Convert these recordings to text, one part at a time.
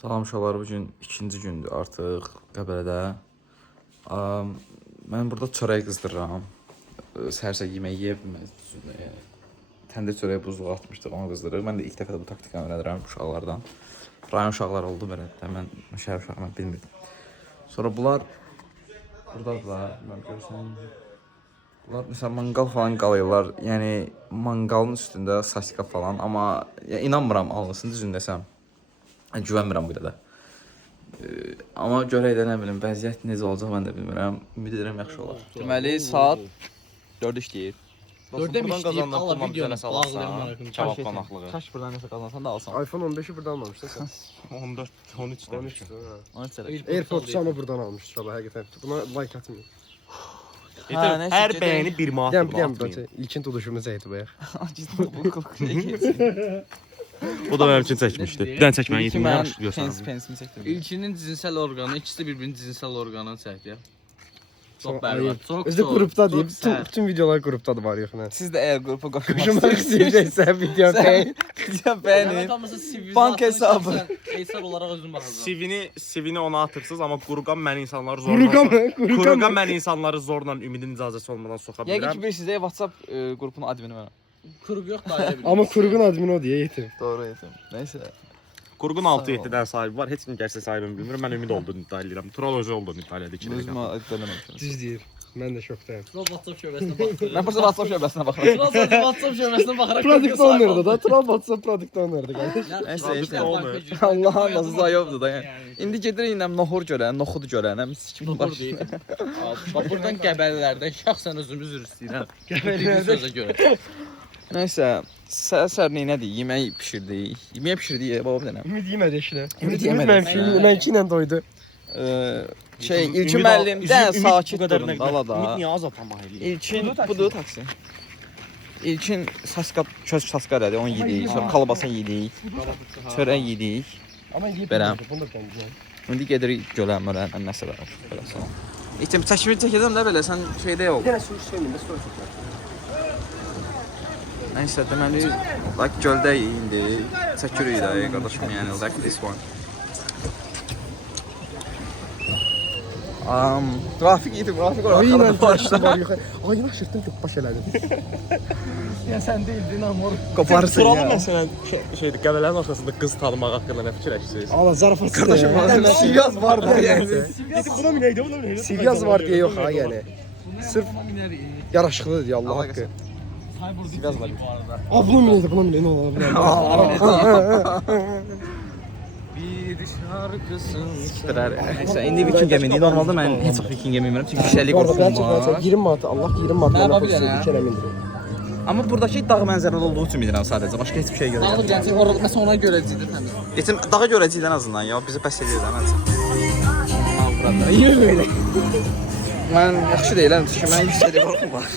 Salam uşaqlar, bugün ikinci gündür artıq Qəbələdə. Mən burada çörək qızdırıram. Səhər-səhər yemək yeyib, təndir çörəyi buzluğa atmışdıq, onu qızdırır. Mən də ilk dəfə bu taktikanı öyrənirəm uşaqlardan. Rayon uşaqları oldu belə, mən şəhər uşağı mən bilmirdim. Sonra bunlar buradadılar, mən görürsən. Bunlar mesela mangal falan qalırlar, yəni mangalın üstündə sasika falan, amma inanmıram almasın düzün desəm. Güvənmirəm bu da. Amma görək də nə bilim, vəziyyət necə olacaq mən də bilmirəm. Ümid edirəm yaxşı olar. Deməli saat 4 işləyir. 4-də mi işləyib? Allah videonu bağlayayım. Cavab qonaqlığı. Kaş buradan nəsə qazansan da alsan. iPhone 15'i buradan almamışsın sen. 14, 13 demişim. 13 sənə. AirPods ama buradan almış valla həqiqətən. Buna like atmayın. Hər bəyəni bir manat Gəm bence ilkin tutuşumuz eydi bu ya. O da mənim üçün çəkmişdi. Bir dənə çəkməni yedim, mən yaxşı görsənəm. Pensimi çəkdim. İlkinin cinsel orqanı, ikisi de birbirinin cinsel orqanını çəkdi. Çox bərbad. Çox Özde grupta deyib, bütün videolar gruptadır var yox nə. Siz də əgər qrupa Qoşulmaq istəyirsən video beğen. Video beğenin. Bank hesabı. Hesab olaraq özün baxacaq. Sivini ona atırsınız, amma quruqan mən insanları zorla... Quruqan mən insanları zorla ümidin icazəsi olmadan soxa Yəqin bilirəm. ki, bir sizə WhatsApp qrupunun admini mənəm. Kuruq yox da ayrı bir. Ama kurgun admin o diye yetim. Doğru yetim. Neyse. Qurğun 6-7 dənə sahibi var. Heç kim gəlsə sahibini bilmirəm. Mən ümid olduğunu iddia edirəm. Tural özü olduğunu iddia edir. Özümə iddialamışam. Düz deyir. Mən də şokdayım. Troll WhatsApp şöbəsinə baxır. Mən burada WhatsApp şöbəsinə baxıram. Troll sadəcə WhatsApp şöbəsinə baxaraq Product owner'da da. Troll WhatsApp product owner'da qardaş. Neyse işte. Owner. Allah'ın nasıl zayıfdı da yəni. İndi gedirik indi nohur görən, noxud görən, həm sikim Nohur deyil. Bax buradan Qəbəlilərdən şəxsən özümü üzr istəyirəm. Qəbəlilərdən sözə görə. Neyse, səhər nədir? Yemək pişirdik. Yemək pişirdik, baba bir dənə. Ümid yemədi işlə. Ümid yemədi. Mənki ilə doydu. İlkin müəllim də sakit durun qalada. Ümid niyə az atama eləyir? İlkin budur taksi. İlkin köz saska elədi, onu yedik. Sonra kalabasa yedik. Çörək yedik. Ama yiyip Verəm. bunu da təmizləyəm. İndi gedirik görən nəsə var. Belə salam. İçim çəkimi çəkəcəm də belə, sən şeydə yox. Bir dənə su içsəydin də sonra çəkər. Neyse deməli, like göldəyik indi. Çəkirik də qardaşım, yəni like this one. Trafik idi, trafik var. Aynen Arxada başlar. var yuxarı. Ayın aşırtdım çok baş elədim. Ya sən deyildin amor. Qoparsın Turalı ya. məsələn şeydir, qəbələrin arxasında qız tanımaq haqqında nə fikirləşirsiniz? Allah zarafatsız. Qardaşım, ya. Sivas var da yəni. Dedim buna minəydi, buna minəydi. Sivyaz var diye yok ha yani. Sırf yaraşıqlıdır diye Allah haqqı. Sivas var. Bunu minəydi, bunu minəydi, ne olur. Bir şarkısın. Neyse, indi Viking gemiydi. Normalde mən heç vaxt Viking yemirəm çünki kişilik qorxum var. 20 manat, Allah 20 manat. Nə yapabilir ya? Bir kere mindim. Amma buradakı dağ mənzərəli olduğu üçün bilirəm sadəcə. Başqa heç bir şey Alır görürəm. gələcək orada məsələn ona görə cidir təmiz. Geçim dağa görəcəyik ən azından ya. Bizə bəs edir də məncə. Yürü belə. Mən yaxşı deyiləm çünki mən heç şeydə qorxum var.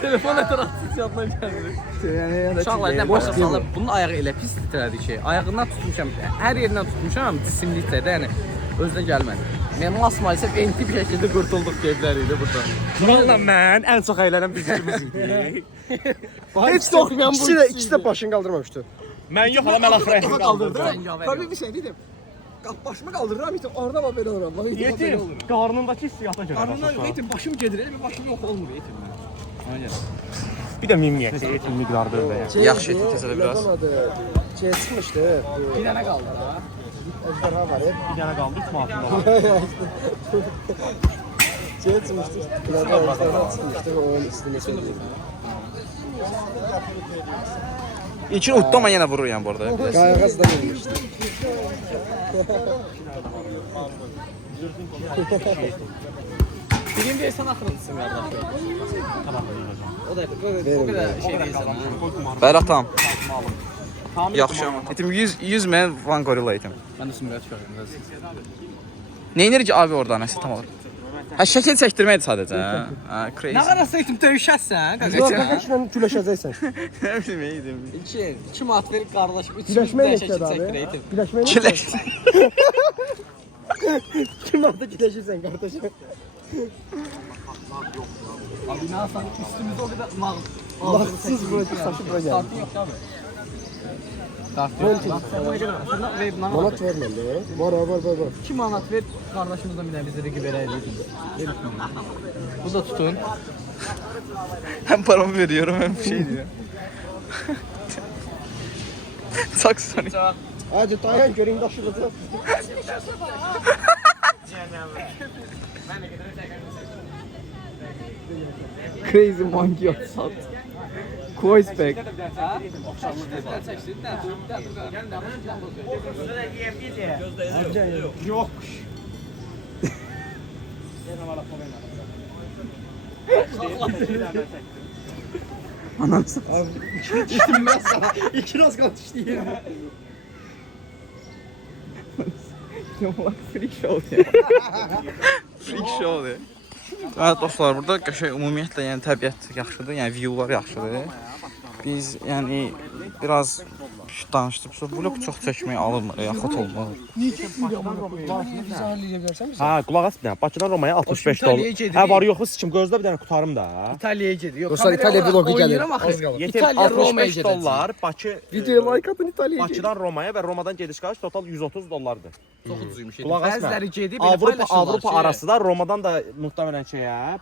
Telefon ətrafı yadına gəlir. Yəni Uşaqlar nə başa salıb bunun ayağı elə pis titrədi ki, ayağından tutmuşam, hər yerindən tutmuşam, cisimli titrədi, yəni özünə gəlmədi. Mən maalesef enti bir şəkildə qurtulduq geblər idi burada. Valla mən ən çox əylənən biz ikimiz idi. Heç də oxuyan bu. İkisi də başını qaldırmamışdı. Mən yox, hala mən axırı qaldırdım. Tabii bir şey dedim. Başımı kaldırıram işte orada bak böyle olurum. Bak Yetim, qarnındakı hissiyata görə. Karnımdan yetim başım gedir elime başım yok olmuyor yetim. Bir də mimmiyyət, yetim miqdarda öyle. Yaxşı etdik təzələ biraz. Şey çıkmıştı. Bir dənə qaldı ha. Ejderha var ya. Bir dənə qaldı, 3 manatında var. Şey çıkmıştı. Ejderha çıkmıştı onun üstüne söyleyeyim. İlkin utdu amma yenə vurur yəni bu arada. Qayğaz da gelmişti. Bilim deyirsən axırıncısın qardaş. O da o qədər şey deyirsən ha. Bəli atam. Yaxşı amma. Etim 100 mən Van Gorilla etim. Mən də sümrət çıxarıyorum. Neynir ki abi orada nəsə tam olar? Hə şəkil çəkdirməkdir sadəcə. Hə, crazy. Nə qədər seytim döyüşəsən? Qardaşla güləşəcəksən. Nə bilim edim. 2 manat verib qardaş 3 Güləşmək şəkil neçədir abi? çəkdirəydim. Güləşmək Kiləş. Kim orada güləşirsən qardaşım? Abi nə alsan üstümüzdə o qədər Laksız bırakıp saçı bura geldi. Startın yox abi. Kart Renting. yox. Manat var məndə. Var. 2 manat ver, qardaşımızdan bir dənə bizə rəqib verəydik. Bu da tutun. Hem paramı veriyorum hem şey diyor. Saksoni. Hadi dayan göreyim daşıracaq. Crazy monkey sat. Coisback. Yok. Abi içtim ben sana. İki raz kaldı işte yerine. Freak show ya. Freak show ya. Evet dostlar, burada qəşəng ümumiyyətlə yəni təbiət yaxşıdır, yəni viewlar yaxşıdır. Biz yəni biraz danışdıq, sonra vlog çox çəkməyə alınmır, yaxud olmur. Ha, qulaq as bir dənə. Bakıdan Romaya 65 İtalyaya dollar. gedirik. Hə, var yoxu sıçım gözlə bir dənə qutarım da. İtalya'ya gedir. Yok, Dostlar, İtalya vlogu gəlir. Az qalır. Yetim İtalya, Roma'ya 65 gedəcək. dollar. Bakı Videoya like atın İtalya'ya. Bakıdan Romaya və Romadan gediş qalış total 130 dollardır. Çok ucuzmuş. Qulaq as Bəziləri mənə. gedib belə paylaşırlar. Avropa arası da Romadan da muhtemelen şeyə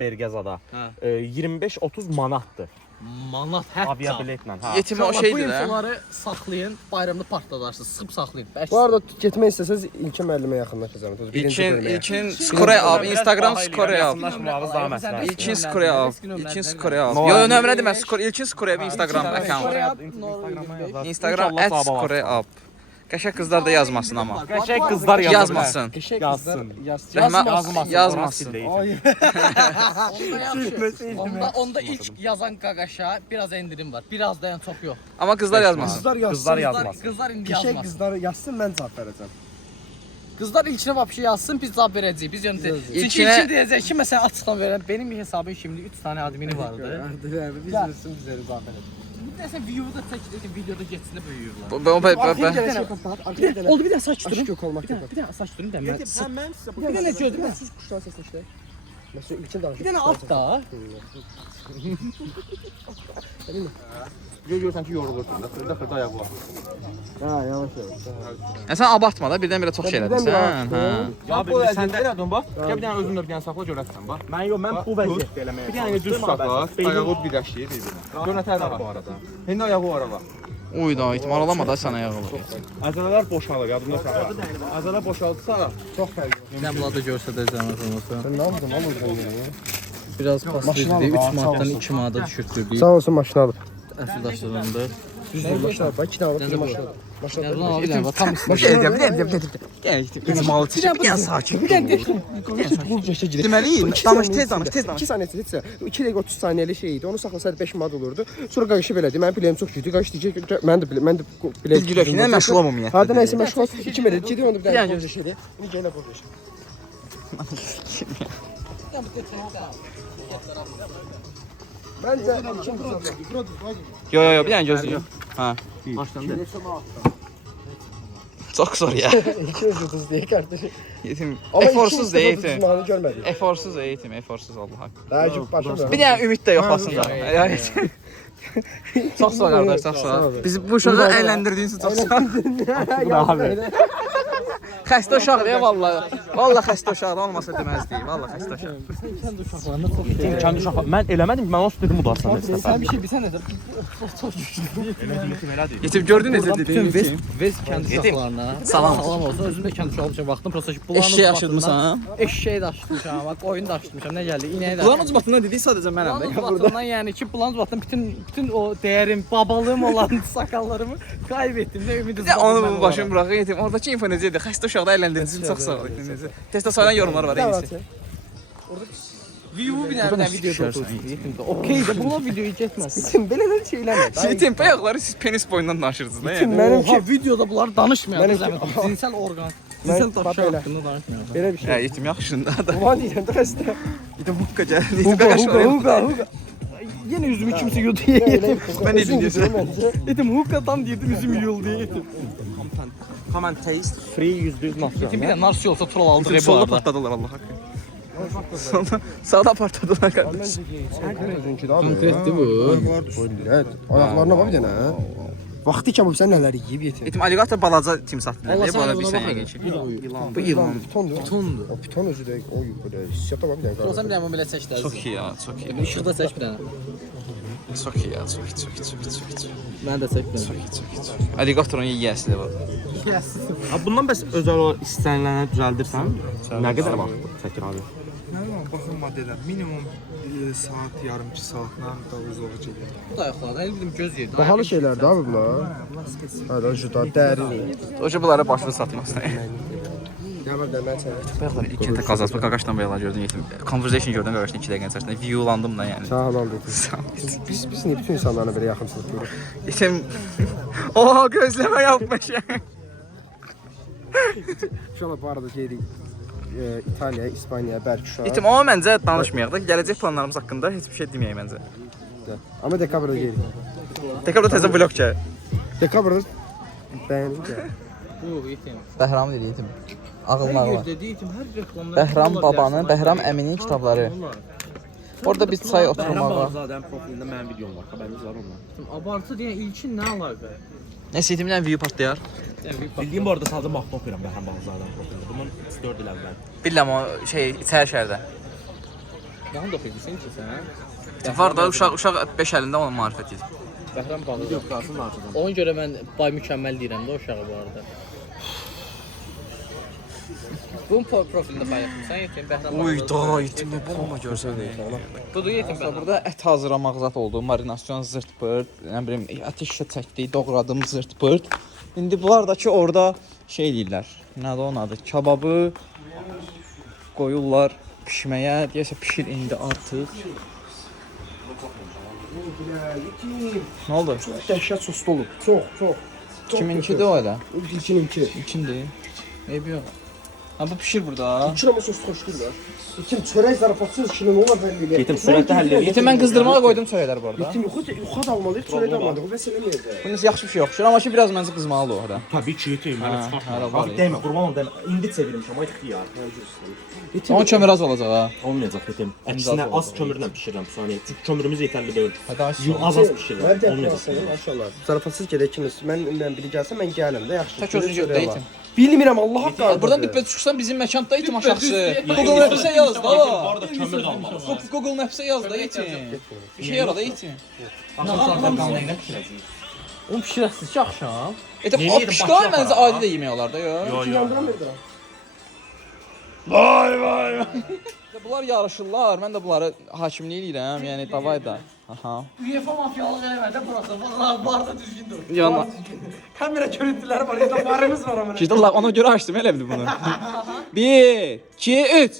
Bergazada Ha. 25-30 manatdır. Manat hətta. Aviabiletlə. Ha. Yetim o Bu şeydir də. infoları saxlayın, bayramda partladarsınız, sıxıb saxlayın. Bu arada getmək istəsəz İlkin müəllimə yaxınlaşacağım. İlkin skore ab, Instagram skore ab. Yaxınlaşmağınız daha məsələsi. İlkin skore ab, İlkin skore ab. Yo, nömrə demə, İlkin skore ab Instagram account. Instagram @skore ab. Qəşəng qızlar da yazmasın amma. Qəşəng qızlar Yazmasın. Yazsın. Yazmasın. Onda ilk yazan qaqaşa biraz endirim var. Biraz da yəni çox yox. Amma qızlar yazmasın. Qızlar yazmasın. Qızlar indi Qəşəng yazmasın. qızlar yazsın, mən cavab verəcəm. Qızlar ilkinə vapşı yazsın, biz cavab verəcəyik. Biz yöntə. Çünki İlkinə- ilkin deyəcək ki, məsələn açıqdan verən benim hesabım şimdi 3 tane admini vardı. Biz bilsin bizləri cavab verəcəm. Bir də sən videoda çəkdin, videoda geçsin də böyüyürlər. Oldu bir də saç durun. Kök olmaq yox. Bir dənə saç durun da mən. Bir dənə gördüm mən siz quşlar səsini işte. Məsələn İlkin danışır. Bir dənə alt da. Görürsən ki yorulursun da. Xırda ayağı var. Ha, yavaş yavaş. Sən abartma da, birdən-birə çox şey elədin sən. Hə. Ya sən də elədin bax. Gəl bir dənə özün də bir dənə saxla görəsən bax. Mən yox, mən bu vəziyyətdə eləməyə. Bir dənə düz saxla, ayağı birləşdir bir-birinə. Gör nətər var bu arada. İndi ayağı var ala. Uy da, ihtimal alama da sən ayağı olur. Əzələlər boşalır, yadımda saxla. Əzələ boşaldısa Çox fərqli. Nə bunlarda göstərəcəm olmasa. Sən nə yapdın? Alırsan ya. Biraz paslı 3 manatdan 2 manata düşürtdük. Sağ olsun maşını alıb. Əsrdaşlarında. Düzdür, maşını alıb. İki dənə alıb, bir maşını alıb. Maşını Bunu alıb. al bir dənə bax tam Gəl, icmalı çək. Gəl sakin. Bir dənə deyil. Bu yaşa gidir. Deməli, danış, tez danış, tez 2 saniyə heç 2 dəqiqə 30 saniyəlik şey idi. Onu saxlasaydı 5 manat olurdu. Sonra qarşı belədi. Mənim bileğim çox güclü. Qarşı deyəcək ki, mən də bileğim Biz güləklə məşğulam ümumiyyətlə. Hadi nəysə məşğul ol. 2 mədə gedir onu bir dənə qoca şeydi. İndi gələ qoca şey. Məncə İlkin qızlar. Yo, bir dənə gözləyir. Hə. başlandı. Çox zor ya. İki ucuz deyil kardeşim. Yetim. Amma Eforsuz da yetim. Tutmağını görmədik. Eforsuz da yetim, eforsuz Allah haqqı. Daha çok başım Bir dənə ümid də yoxlasınlar. Evet. Çox sağ ol qardaş, çox sağ ol. Bizi bu uşağı əyləndirdiyin üçün çox sağ ol. Xəstə uşaqdır ya vallahi. Vallahi xəstə uşaqdır, olmasa deməzdik. Vallahi xəstə uşaq. Kendi uşaq. Mən eləmədim, mən o dedim udasan heç Sən bir şey bilsən də çox güclü. Yetim elədi. Yetim gördün necə dedin? Vez kənd uşaqlarına Salam. Salam olsun. Özüm də kənd uşağı olmuşam vaxtım. Prosta ki, Eşeği aşırtmısan? Eşeği də aşırtmışam, bax qoyun da aşırtmışam. Nə gəldi? İnəyi də. Ulan ucbatından dediyi sadəcə mənəm də. Bulanız batından yəni ki, bulanız batdan bütün o değerim, babalığım olan sakallarımı kaybettim. Ne ümidi Ya onu başım bırakın yetim. Oradakı info necədir? Xəstə uşaqda əyləndirdiyin üçün çox sağ ol. Testə sayılan yorumlar var eyisi. View bir dənə video tutuldu. Okey də buna videoyu getməz. Bütün belə şey eləmə. Yetim ayaqları siz penis boyundan danışırsınız da yəni. Oha videoda bunlar danışmıyor. Mənimki- Cinsel orqan. Cinsel Bax daşlar belə. haqqında danışmıyor. Belə bir şey. Ya yetim yaxşında da. Ulan deyirəm də xəstə. Yetim hukka gəl. Yetim qaqaş var. Huqa. Yine yüzümü kimse yudu yedim. Ben ne diyeceğim? Yedim hukadan yedim yüzüm yuyuldu yedim. Come and taste free %100 nasıl? Yedim bir de narsı olsa troll aldı Yetim bu solda arada. patladılar Allah haqqı. Sağda patladılar kardeş. Konkretdir Konkretdir bu. Evet. Ayaqlarına bax bir dənə. Vaxtı ikən bu sən nələr yeyib yetin. Yetim alligator balaca timsah Allah deyir. Bu sənə arada bir buna sənə bax geçir. Yılan. Bu yılan. Pitondur. Pitondur. O piton özü də o belə hissiyata var bir dənə. Olsan bir dənə belə çək də. Çok iyi ya, çok iyi. İşıqda çək bir dənə. Çok iyi ya, çok iyi, çok iyi, çok iyi, çok iyi. Mən də çək bir Çok dənə. iyi, çok iyi, çok iyi. Alligatorun yiyəsi də var. Ha bundan bəs özəl o istəniləni düzəldirsən, nə qədər vaxt çəkir abi? Nə var, baxın modelə minimum saat, yarım 2 saatdan da uzağa gedir. Bu da yoxlar. Nə bildim göz yerdə. Bahalı şeylərdir abi bunlar. Hə, da juda dəri. O ki bunlara başını satmasın. Nə var da mən sənə. Bayaqlar ilk kəndə qazasma qaqaşdan bayaqlar gördüm yetim. Conversation gördüm qaqaşdan 2 dəqiqənin içərisində. Viewlandım da yəni. Sağ ol dedi. Biz niyə bütün insanlarla belə yaxınçılıq görürük? Yetim. Oha gözləmə yapmış. İnşallah bu arada gedirik İtaliya, İspaniya, bəlkə uşaq. Yetim amma məncə danışmayaq da. Gələcək planlarımız haqqında heç bir şey deməyək məncə. Amma dekabrda gedirik. Dekabrda təzə vlog çək. Dekabrda bəyənincə. Bu yetim. Bəhram deyir yetim. Ağıllar Hər var. yerdə yetim, hər reklamda. Bəhram babanın, Bəhram əminin kitabları. Orada bir çay oturmağa. Zadənin profilində mənim videom var, xəbəriniz var ondan. Abartı deyən ilkin nə əlaqə? Nəsə yetimlə view partlayar. Bildiyim bu arada sadəcə mahnı oxuyuram Bəhram Bağzadən profilində. Bunun 4 il əvvəl. Bilirəm o şey İçəri şəhərdə. Yaxın da oxuyursan ki sən? Var da uşaq 5 əlində ona marifət edir. Bəhram balı. Yox, qalsın artıq. Ona görə mən bay mükəmməl deyirəm də o uşağı bu arada. Bunun profilində paylaşmısan yetim Bəhram balı. Uy da yetim nə bomba görsəydin. Budur yetim Bəhram. Burada ət hazırlamaq zat oldu, marinasyon zırt-pırt, nə bilim ateşə çəkdik, doğradım zırt-pırt. İndi bunlar da ki orada şey deyirlər. Nədir onun adı? Kababı qoyurlar pişməyə. Deyəsə pişir indi artıq. Nə oldu? Dəhşət soslu olub. Çox. Kiminkidir o elə? İlkininki. İkindir. Eybi yox. Ha bu pişir burada. İlkin amma soslu xoş deyil. İlkin çörək zarafatsız işinin olar bəlli. Yetim sürətli həll edir. Yetim mən qızdırmağa qoydum çörəklər bu arada. Yetim yuxa da almalıyıq, çörək də almalıyıq. O bəs eləməyəcək. Bunun yaxşı bir şey yoxdur. Amma ki biraz məncə qızmalıdır orada. Təbii ki, yetim, mənə hələ çıxartma. var Abi ya. demə, qurban olum demə. İndi çevirmişəm, ay ixtiyar. Onun kömür az olacaq ha. Olmayacaq yetim. Əksinə az kömürlə bişirirəm bu saniyə. Çünki kömürümüz yetərli deyil. Hadi aç. Az bişirirəm. Olmayacaq. Maşallah. Zarafatsız gedək ikiniz. Mən biri gəlsə mən gələm də yaxşı. Tək özünü götür yetim. Bilmirəm Allah haqqı. Buradan dipə çıxsan bizim məkanda yetim aşağısı. Google Maps'e yaz da. Bu arada kömür də almalısın. Google Maps'e yaz da yetim. Bir şey yara da yetim. Onu pişirəsiniz ki axşam. Yetim Yeni o yedim, pişkan başla məncə para. adi də yemək olar da yo. Yo. Bunlar yarışırlar. Mən də bunları hakimlik edirəm. Yəni davay da. Aha. UEFA mafiyalıq eləmədə burası. Vallahi barda düzgün dur. Yana. Kamera görüntüləri var, ya varımız var amma. Ciddi Allah ona görə açdım elə bil bunu. 1 2 3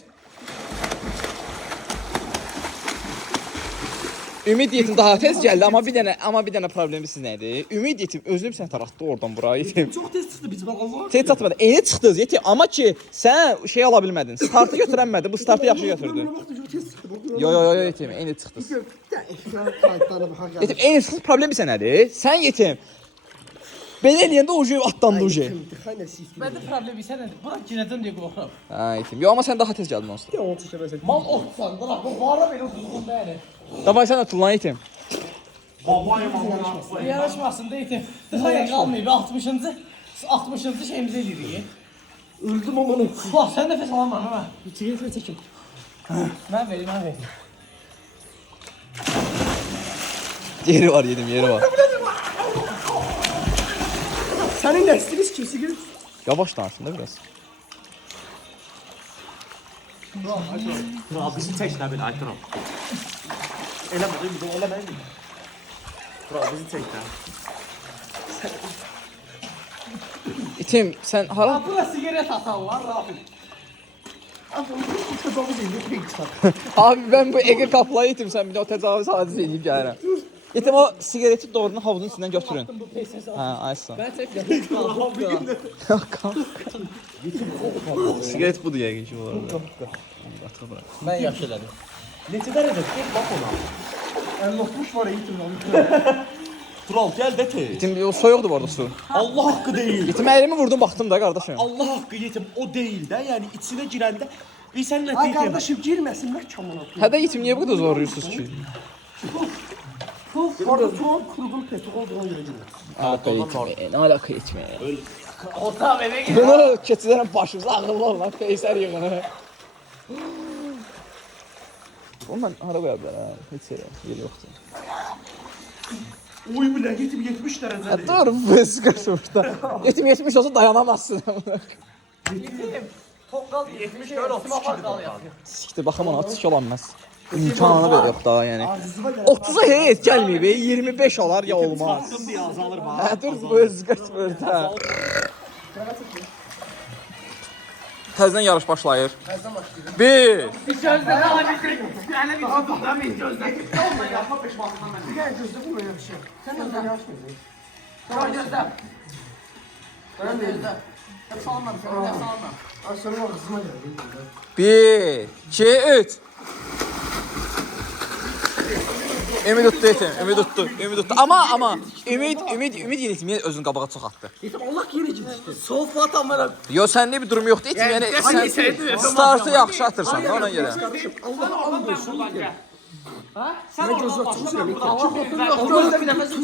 Ümid yetim daha tez gəldi amma bir dənə problemi siz nədir? Ümid yetim özünü bir sən taratdı oradan bura yetim. Çox tez çıxdı biz bax Allah. Tez çatmadı. Eyni çıxdınız yetim amma ki sən şey ala bilmədin. Startı götürənmədin. Bu startı yaxşı götürdü. Yo yetim eyni çıxdınız. Yetim eyni çıxdınız problemi sən nədir? Sən yetim. Belə eləyəndə o şey atlandı o şey. Məndə problem isə nədir? Bura girəcəm deyə qorxuram. Ha yetim. Yo amma sən daha tez gəldin onsuz. Mal otsan, bırak bu vara belə uzun bəli. Davay sən atıl lan yetim. Yarışmasın da yetim. Dıxaya qalmayıb 60-cı şeyimizi eləyirik. Öldüm onu. Bax sən nəfəs alamam ha. Çəkil çəkim. Mən verim. Yeri var yedim yeri var. Sənin nəsliniz kimsi gəlir? Yavaş danışın da biraz. Kral bizi çək də belə aytıram. Eləmə, bir də eləmə. Kral bizi çək də. İtim sən hara? Bura sigaret atarlar, Rafi. Abi ben bu ege kaplayı itim sen bir de o tecavüz hadise edip gəlirəm. Yetim o sigareti doğrunun havuzun içindən götürün. Ha, aysa. Mən çək Sigaret budur yəqin ki bu arada. Mən yaxşı elədim. Neçə dərəcə? Get bax ona. 59 var eğitim lan. Kral gəl də tez. Yetim o soyuqdur bu arada su. Allah haqqı deyil. Yetim əlimi vurdum baxdım da qardaşım. Allah haqqı yetim o deyil də. Yəni içinə girəndə bilsən nə Ay deyim? qardaşım girməsinlər kamına. Hədə yetim niyə bu qədər zorlayırsınız ki? Orada ton kurudun peti olduğuna göre gidiyor. Ne alaka etmeye? Orta eve gir. Bunu keçilerin başımıza ağırlı olan Feyser yığını. Onu ben hara qoya bilər ha. Heç şey yeri yoxdur. Oy bu ne? 70 derece. Dur bu sıkışmışda. Yetim 70 olsa dayanamazsın. Toqqal 74 32 Siktir baxam ona atış olanmaz. İmkanı da yok daha yani. 30'a heç gəlməyib, 25 olar ya olmaz. diye azalır bak. Hə dur bu sıkışmışda. Təzədən yarış başlayır. Nereden başlıyor? 1 Bir gel gözde bu böyle bir şey. Sen nereden yaşmıyorsun? Tamam gözde. Ben de gözde. Hep salma. Ay sonra bak kızıma geldi. 1 2 3 Ümid tutdu yetim, ümid tuttu. Ama ümid yeniltmeye özünü qabağa çox atdı. Yetim Allah yere gitmişti. Sol fatan bana. Yo səndə bir durum yoxdur yetim, yəni sən startı yaxşı atırsan ona görə. Kardeşim Allah Allah olsun. Sen gözü açmışsın.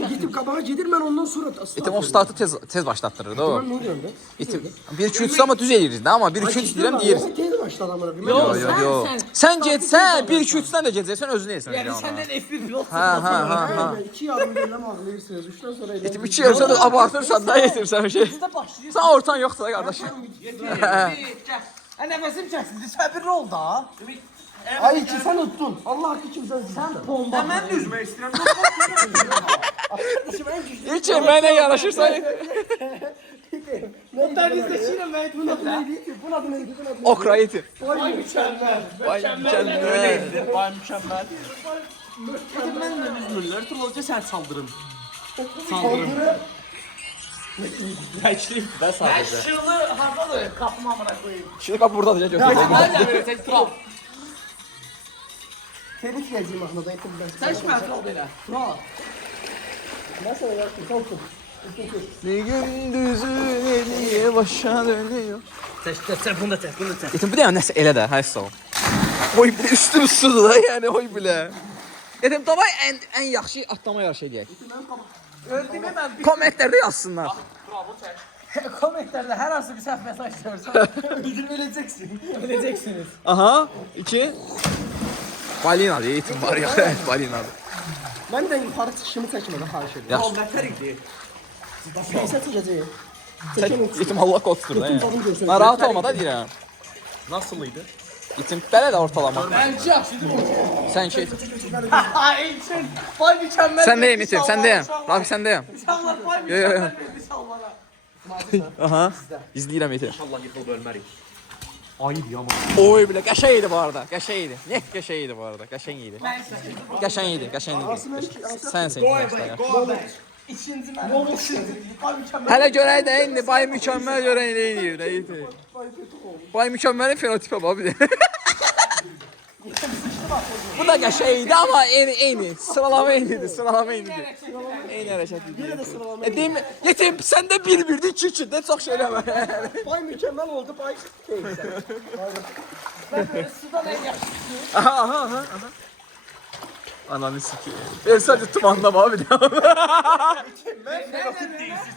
Gidip kabağa gelir ben ondan sonra Yetim o startı tez başlatdırır da o. Ben ne diyorum be? Yetim 1-2-3 amma düz eləyirik də, amma 1-2-3 deyirəm deyir. Sen teyze başladı amına koyayım. Yo. Sən getsən 1-2-3-dən də gedəcəksən özünü yesən. Yani senden F1 pilot. Ha. 2 yarım gönlüm ağlayırsınız. 3'ten sonra Yetim 2 yersə də abartırsan da yetim sən bir şey. Sən ortan yoxdur da qardaşım. Nefesim kesildi. Səbirli ol da. Ay iki sen unuttun. Allah hakkı kimsen sen bomba. Ben de üzmek istiyorum. İlk mənə yaraşırsan. Bundan izleşirim ben. Bunun adı neydi? Bunun adı neydi? Okra yetim. Vay mükemmel. Vay mükemmel. Öyleydi. Vay mükemmel. Dedim ben de üzmürler. Turolca sen saldırın. Saldırın. Yaşlıyım da sadece. Ben şunu hardadır. Kapıma amına koyayım. Şimdi kapı buradadır ya götür. Hadi verecek kral. Telif geleceğim aklına. Sen hiç metre ol beni. Kral. Nasıl yaptın? Kalkın. Bir gündüzü niye başa dönüyor. Sen bunu da çek. Yetim bir de nəsə elə də, hay sağ ol. Oy bir üstüm üstüdür da yani oy bilə. Yetim davay en yaxşı atlama yarışı edək. Öldüğümü ben bir Kommentlərdə yazsınlar. komentlerde her hansı bir səhv mesaj görsen öleceksin. Öleceksiniz. Aha 2 Balinadır yetim var ya. Balinadır. Ben de yukarı çıkışımı çekmeden karşı ediyorum. Yaxşı. Beter idi. Neyse çekeceğim. Yetim Allah qoçdur da. Götüm tadım görsün. Narahat olma da deyirəm. Nasılıydı? Yetim belə də ortalama. Bence yaxşıydı. Sən şey. Ha için. Vay mükemmel. Sən deyim yetim, sən deyim. Rafi sən deyim. İnşallah vay Yo, yo, yo. mükemmel verdi sallara. Aha. İzləyirəm yetim. İnşallah yıkılıb ölmərik. Ayıp ya. Oy bilə qəşəng idi bu arada. Qəşəng idi. Ne qəşəng idi bu arada. Qəşəng idi. Qəşəng idi, qəşəng idi. Sən başla. İkinci mən. Vay mükemmel. Hələ görək də indi bay mükəmməl görək nə edir, nə edir. Bay mükəmməlin fenotipə bax bir də. Bu da qəşəng idi amma eyni. Sıralama eynidir, sıralama eynidir. Eyni hərəkət idi. Yine de sıralama. Deyim, yetim sən də 1-1-dir, 2-2-də çox şey eləmə. Bay mükemmel oldu. Bay keyifler. Sudan en yaxşısı. Aha. Ananı sikeyim. Ben sadece tımanla var bir de.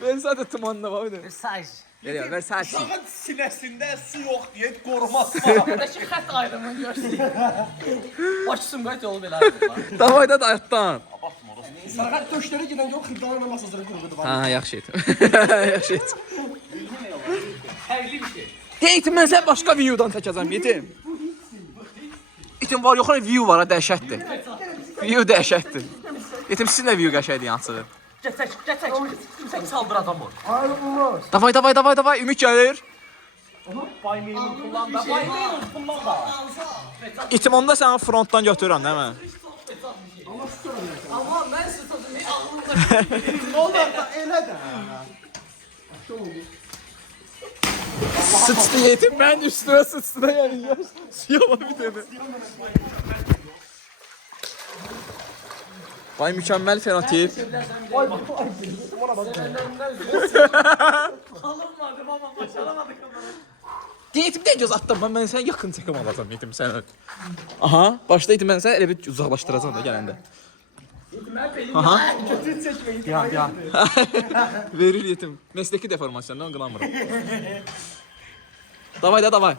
Ben sadece tımanla var bir de. Mesaj. Geliyor, Versace. Uşağın sinəsində su yox deyə qoruması var. Buradakı xət ayrımını görsün. Başsın qayt yolu belə ayrılır. Davayda da ayaqdan. Sakat döşlere giden yok. Hırdalarına masasını kurgudu bana. Ha, yaxşı et. Yaxşı et. Fərqli bir şey. Yetim, mən sən başqa videodan çəkəcəm, yetim. Yetim var, yox, view var, dəhşətdir. View dəhşətdir. Yetim, sizin də view qəşəkdir, yansıdır. Gəçək. Sən saldır adamı. Hayır olmaz. Davay, ümid gəlir. Baymeyin kullan da. Baymeyin kullan da. Yetim, onda səni frontdan götürürəm, değil mi? Ama mən sıtadım. Ağlımda. Olur da elə də. Sıçdı yetim, mən üstüne sıçdı yani. Suya var bir tane. Vay mükemmel fenotip. Alınmadım ama başaramadık onları. Yetim de göz attım, ben sənə yaxın çəkim alacağım yetim sənə. Aha, başda yetim, mən sənə elə bir uzaqlaşdıracağım da gələndə. Aha. Ya. Verir yetim. Mesleki deformasyondan qınamıram. Davay da davay.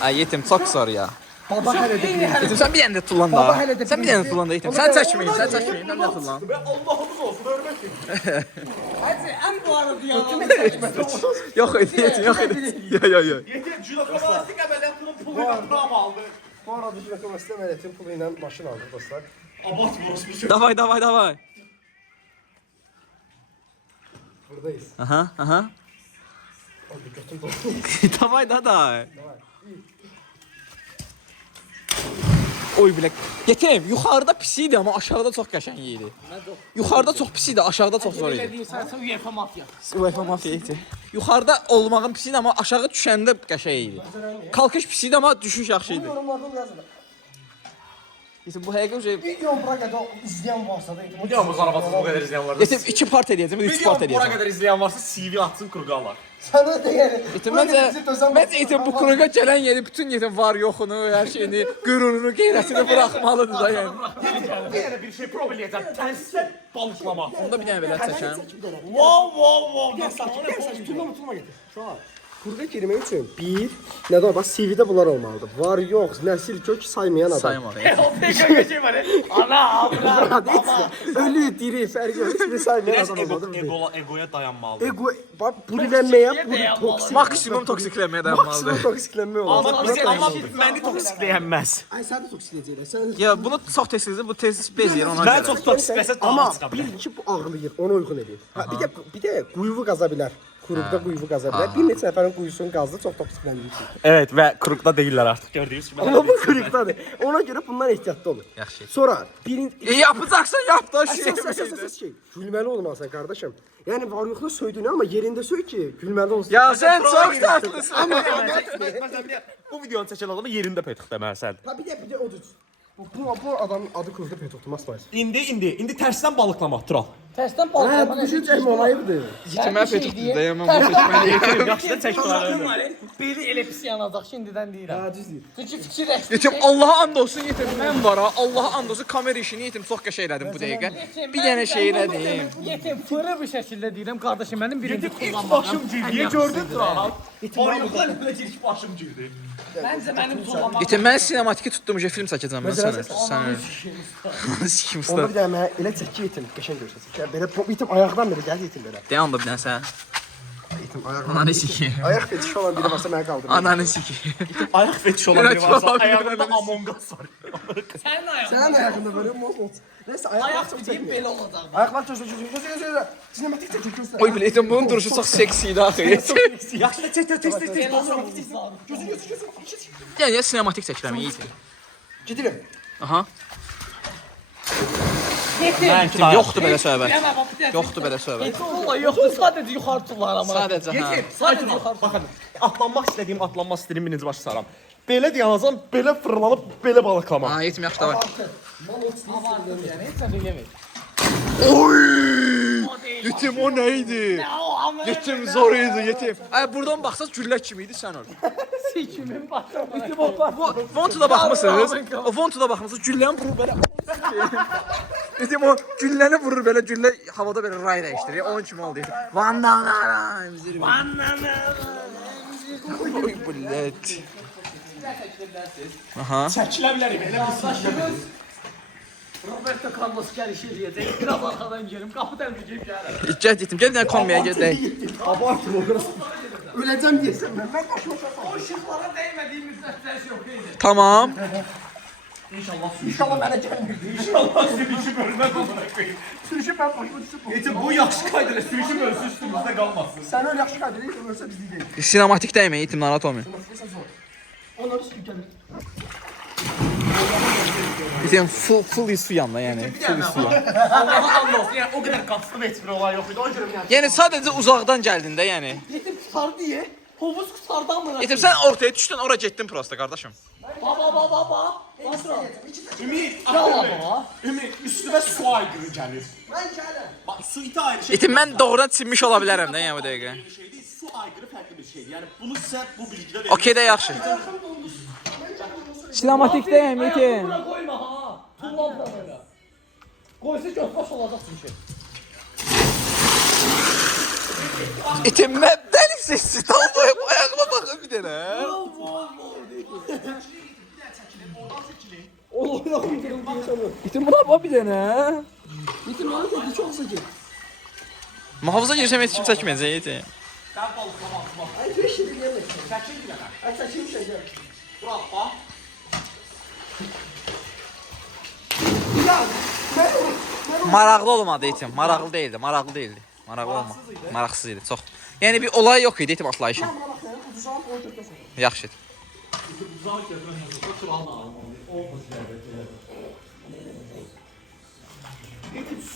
Ay yetim çok zor ya. Baba hələ də bilir. Yetim sen bir yanda tullan Baba da. hələ də Sen bir yanda tullan da yetim. Sen çəkməyin, sen çəkməyin. Ben de tullan. Allah'ımız olsun, hörmət edin. Ən bu arada ya. Yok idi yetim, yok idi. Yo. Yetim, jinekolojik əməliyyatının puluyla pram aldı. Bu arada jinekolojik əməliyyatın pulu ilə maşın aldıq dostlar. Abartmıyoruz bir şey. Davay. Buradayız. Aha. Hadi götür dostum. Davay da. Oy bilek. Yetim, yuxarıda pis idi amma aşağıda çox qəşəng idi. Yuxarıda çox pis idi, aşağıda çox zor idi. Deyirsən UEFA mafya. UEFA mafya idi. Yuxarıda olmağın pis idi amma aşağı düşəndə qəşəng idi. Kalkış pis idi amma düşüş yaxşı idi. Yorumlardan yazın. Yetim bu həqiqi şey. Video bura qədər izləyən varsa da. Ya bu zarafatsız bu kadar izleyen var. Yetim 2 part edəcəm, 3 part Bura edəcəm. kadar izleyen varsa CV atsın kurgalar. Sənə deyərim. Yetim məncə yetim bu kruqa gələn yeri bütün yetim var yoxunu, hər şeyini, qürurunu, qeyrətini buraxmalıdır da yəni. Bir yere bir şey problem edeceğim. Tensel balıklama. Onda bir dənə belə çəkəm. Wow. Tutma getir. Şu an. Kurga girmək üçün bir, nədən bax CV-də bunlar olmalıdır. Var, yox, nəsil kök saymayan adam. Saymadı. Ölü, diri, fərqi yox, hiçbir saymayan adam olmalıdır. Egoya dayanmalı. Ego, bax, burilənməyə, toksik. Maksimum toksikləməyə dayanmalıdır. Maksimum toksiklenmə olur. Ama beni toksikleyenmez. Ay, sən də toksiklenəcəklər. Sən Ya bunu çox tezsizdir, bu tez bezir ona Ben görə. çok toksiklesə Amma daha çıkabilir. bil ki, bu ağrıyır, ona uyğun edir. Ha, bir də quyuvu qaza bilər. Kurukda quyuvu qaza bilər. Bir neçə nəfərin quyusunu qazdı, çox toksikləndi. Evet ve kurukta değiller artık gördüğünüz gibi. Amma bu kurukdadır. Ona görə bundan ehtiyatlı olun. Yaxşı. Sonra birin... Yapacaqsan yap da şey. şey. Gülməli olmalısan qardaşım. Yəni var yoxla söydün amma yerində söy ki, gülməli olsun. Ya sen çok tatlısın. Mesela bu videonun çeken adamı yerinde petuk deməlisən. Ha bir də odur. Bu adamın adı kurukda Petok'tu, Masmayız. İndi tərsindən balıqlama, Tural. Tərsdən Hə, balıqlama. bu düşüncəm olayıbdır. Yetimə petukdu da yaman bu seçməni. Yaxşı da çək Tural. Biri elə pis yanacaq şimdidən deyirəm. Ha, düz deyir. Çünki fikirləşdim. Yetim Allah'a and olsun yetim. Mən var ha. Allah'a and olsun kamera işini yetim çox qəşəng elədim bu dəqiqə. Bir dənə şey elədim. Yetim fırı bir şəkildə deyirəm qardaşım mənim birinci İlk kullanmağım. başım girdi. Gördün Tural. Varlıqlar böyle ilk başım girdi. Məncə mənim kullanmağım. Yetim mən sinematiki tutduğum film çəkəcəm mən sənə. Sən sikim Onda usta. bir dənə mənə elə çək ki, yetim qəşəng görsəsin. Belə yetim ayaqdan belə gəl yetim belə. Dayan da bir dənə sən. Yetim ayaqdan. Ananı sikeyim. Ayaq fetişi olan biri varsa mənə qaldırır. Ananı sikeyim. Ayak fetiş olan biri varsa Ayağında ayağında Among Us var. Sənin ayağın. Sənin ayağında böyle mos. Neyse ayaqlar Ayaq çox deyim çəkmir. belə olacaq. Ayaqlar çox gözlə. Sinematik çək göstər. Oy biletim bunun duruşu çok seksi idi axı. Yaxşı da tez. Yəni ya sinematik çəkirəm yetim. Gedirəm. Aha. Yetim. Yoxdur belə söhbət. Yana bax, bir dəfə. Yoxdur belə söhbət. Yetim valla yoxdur, sadəcə yuxarı tullar amma. Sadəcə ha. Sadəcə yuxarı. Baxın, atlanmaq istədiyim birinci başı saram. Belə dayanacam, belə fırlanıb, belə balıqlama. Ha yetim yaxşı da var. Yəni heç nə demir. Oy! Yetim o neydi? O amma Yetim zor idi yetim. Ay buradan baxsaz güllə kimi idi sən ol. sikimin başına. Bu Vontuda baxmısınız? O Vontuda baxmısınız? Gülləni vurur belə. Yetim o gülləni vurur belə, güllə havada belə ray dəyişdirir. Onun kimi oldu yetim. Vandana. Oy bullet. Aha. Çəkilə bilərik, elə bir Roberto Carlos gəliş eləyəcək. Biraz arxadan gelim, qapı təmizləyib gələrəm. Gəl yetim, gəl bir dənə kombiyə gedək. Abartma o biraz. Öləcəm deyəsən mən. Mən başıma O işıqlara dəymədiyi müddətdə heç yox idi. Tamam. İnşallah mənə gəlmirdi. İnşallah sürüşü bölmək olana koyayım. Sürüşü mən başıma düşüb. Yetim bu yaxşı qaydayla sürüşü bölsün üstümüzdə qalmasın. Sən öyle yaxşı qaydırır, ölsə biz deyək. Sinematik dəymə yetim, narahat olmayın. Onları sürü gəlir. Yetim full su yanında yəni. Full su yanında. Allah'a and olsun, yəni o qədər qaçlı heç bir olay yox idi. O görə yəni. Yəni sadəcə uzaqdan gəldin də yəni. Yetim tutar deyə. Hovuz qutardı amına. Yetim sən ortaya düşdün, ora getdin prosta qardaşım. Baba. Ümid, Baba. Ümid, üstümə su aygırı gəlir. Mən gələm. Bax, su iti ayrı şey. Yetim mən doğrudan çinmiş ola bilərəm də yəni bu dəqiqə. Bir şey değil, su aygırı fərqli bir şeydir. Yəni bunu sizə bu bilgidə verir. Okey də yaxşı. Sinematik dəyəm yetim. Bura qoyma ha. Tullan kamera. Qoysa göz baş olacaq çünki. İtim ben deli sessiz dalmayıp ayağıma bakın bir tane. İtin buna bak bir dənə. Bitir onu dedi çok sıcak. Muhafaza girsem hiç kim çekmeyecek itim. Ay 5 yıl yemek. Ay saçım şey. Maraqlı olmadı itim. Maraqlı değildi. Maraqlı değildi. Maraqlı olmadı. Maraqsız idi çox. Yəni bir olay yox idi itim atlayışın. Buna bak ya. Uzağım o kötü sonra. Yaxşı.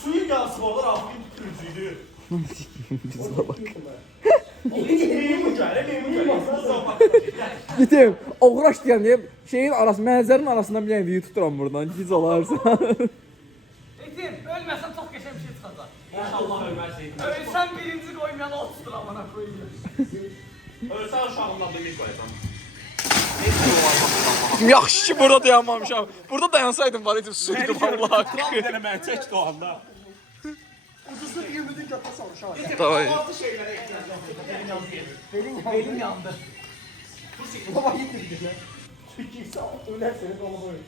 Suyu gəlsin orada rafin tücüydü. Gitim. Oğraş deyən deyə şeyin arası, mənzərin arasından bir dənə video tuturam buradan. Giz olarsa. Etim, ölmesen çok geçen bir şey çıkacak. İnşallah ölmezsin. Ölsem birinci koymayan o tutur amına koyayım. Ölsən uşağımdan demir qoyacam. Yaxşı ki burada dayanmamışam. Burada dayansaydım var itim suydu vallahi. Kral bir dənə məni çəkdi o anda. Ucuzlu bir ümidin götüne savuşamaz. Davay. Belim yandı. Baba gitti bir de. 2 saat ölerseniz onu böyle.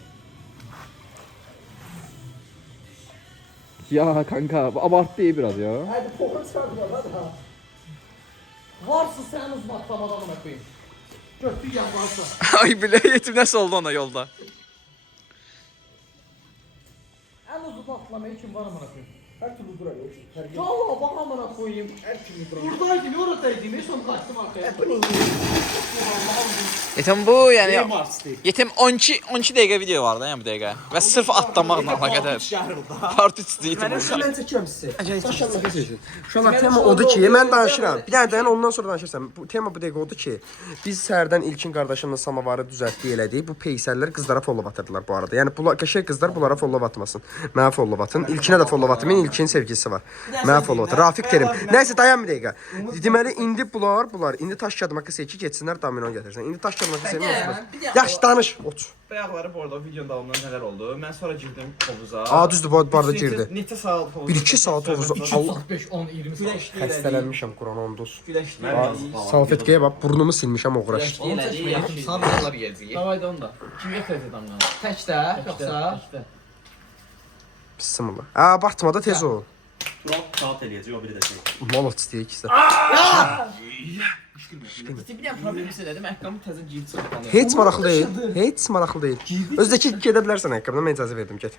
Ya kanka abartı değil biraz ya. Hadi pohon sardılar hadi ha. Varsın sen uzmaklamadan amına koyayım. Götü yan varsa. Ay bile yetim nasıl oldu ona yolda? En uzun atlamayı kim var amına koyayım? Her türlü durar yok. Her gün. Valla bak amına koyayım. Her türlü durar. Buradaydım, oradaydım. En son kaçtım arkaya. Bu ne? Yetim bu yəni yetim 12 dəqiqə video var da yəni bu dəqiqə. Və sırf atlamaqla əlaqədar. Part 3 yetim. Ben çekiyorum size. Maşallah kesin. Şu an tema odur ki, ben danışıram. Bir dənə dayan ondan sonra danışırsan. Bu tema bu dəqiqə odur ki, biz səhərdən İlkin qardaşımla samavarı düzəltdik elədik. Bu peysəllər qızlara follov atırdılar bu arada. Yəni bunlar qəşəng qızlar bunlara follov atmasın. Mənə follov atın. İlkinə də follov atın. İlkin sevgilisi var. Mənə follov atın. Rafiq Kerim. Nəysə dayan bir dəqiqə. Deməli indi bunlar indi daş kağıt makas ki getsinlər domino gətirsin. İndi daş kağıt makas Yaxşı danış. Oç. Bayaqları bu arada videonun davamında nələr oldu? Mən sonra girdim hovuza. Aa düzdür bu arada girdi. Neçə saat hovuza? 1-2 saat hovuza. Allah 5, 10, 20 saat. xəstələnmişəm Quran onduz. Güləşdi. Salfetkaya bax burnumu silmişəm oğraş. Onu çəkmə, yaxın sarılar yeyəcəyik. Davayda onu da. Kim gətirəcək damlanı? Təkdə, yoxsa? Bismillah. Aa batmada tez ol. Tural saat eləyəcək, o biri də şey. Molot istəyir ikisi. Bir dənə problem isə dedim, əqqamı təzə giyib çıxdı. Heç maraqlı deyil. Heç maraqlı deyil. Özdəki gedə bilərsən ayaqqabıdan, mən icazə verdim get.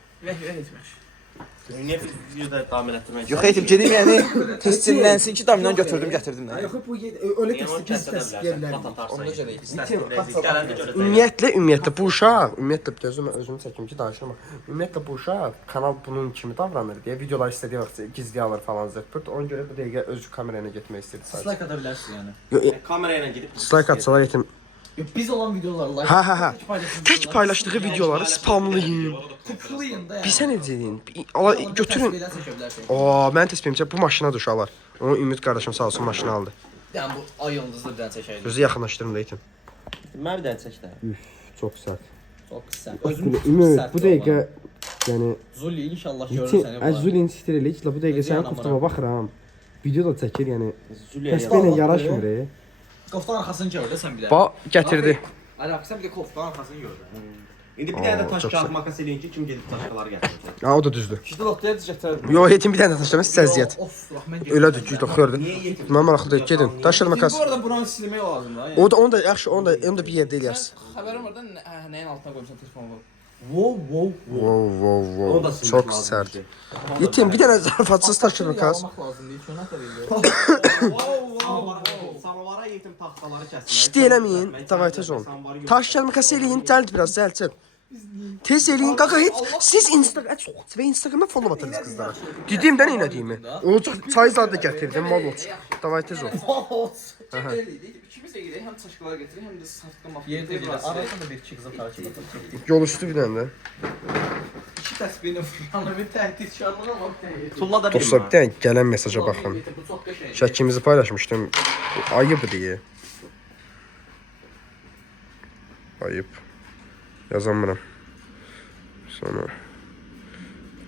Niyə videoda davam elətdirmək Yox yetim gedim yəni testinlənsin ki domino götürdüm gətirdim də. Yox bu öyle test yerlər. Onda görə gələndə görəcək. Ümumiyyətlə bu uşaq, ümumiyyətlə özümü çəkim ki danışım. Ümumiyyətlə bu uşaq kanal bunun kimi davranır deyə videolar istədiyi vaxt gizli alır falan zəpürt. Ona görə bu dəqiqə öz kamerayla getmək istədi sadəcə. Dislike ata bilərsin yəni. Yox, Kamera ilə gedib dislike atsalar yetim. Yox, biz olan videoları like. Ha. Tək paylaşdığı videoları spamlayın. Tıklayın da yəni. Bilsən necəyin? Ala götürün. Təsvirlə çəkə bilərsən. Oo, mən təsbihimcə bu maşına düşalar. Onu Ümid qardaşım sağ olsun maşını aldı. Yəni bu ay yıldızlı bir dənə çəkəydik. Gözü yaxınlaşdırım da yetim. Mən bir dənə çək də. Çox sərt. Çox sərt. Özüm Ümid bu dəqiqə yəni Zuli inşallah görür səni. Əzulin istir eləyik. Bu dəqiqə sənin kuftuma baxıram. Video da çəkir, yəni Zuliyə təsbihlə yaraşmır. Qoftan arxasını gör də sən bir dənə. Bax gətirdi. Hadi bax sən bir də qoftan arxasını gör də. İndi bir dənə də taş çox kağıt makas eləyin ki, kim gedib taşqaları gətirəcək. Ha o da düzdür. İşte lotaya gətirdim. Yo yetim bir dənə daşlamış səziyyət. Of, mən Elədir ki, xördə. Mən maraqlı deyil, gedin. Daşla makas. Bu arada buranı silmək lazım da. O da onu da yaxşı, onu da bir yerdə eləyərsən. Xəbərim var da nəyin altına qoymuşsan telefonu. Wow. O da silmək Çox lazımdır sərt. ki. Yetim bir dənə zarafatsız daşla makas. Almaq lazımdır. İlk ona da Samavara yetim taxtaları kəsin. Şişt eləməyin. Davay tez olun. Daşla makas eləyin, cəld biraz, cəld. Tez eləyin. Qaqa heç siz Instagramda follow atırdınız qızlara. Dediyimdən elədiyimi. Olacaq çay zadı gətirdim, mal olsun. Davay tez ol. İkimiz də gedək, həm çaşqalar gətirir, həm də satqı mafya. Yerdə bir arasında bir iki qıza takip edir. Yol üstü bir dənə də. İki təsbihinə fırlanır, bir təhdidkarlığa bax təhdid. Tulla da Dostlar bir dənə gələn mesaja baxın. Bu çox qəşəng. Şəkimizi paylaşmışdım. Ayıp diye. Ayıp. Yazamıram. Sonra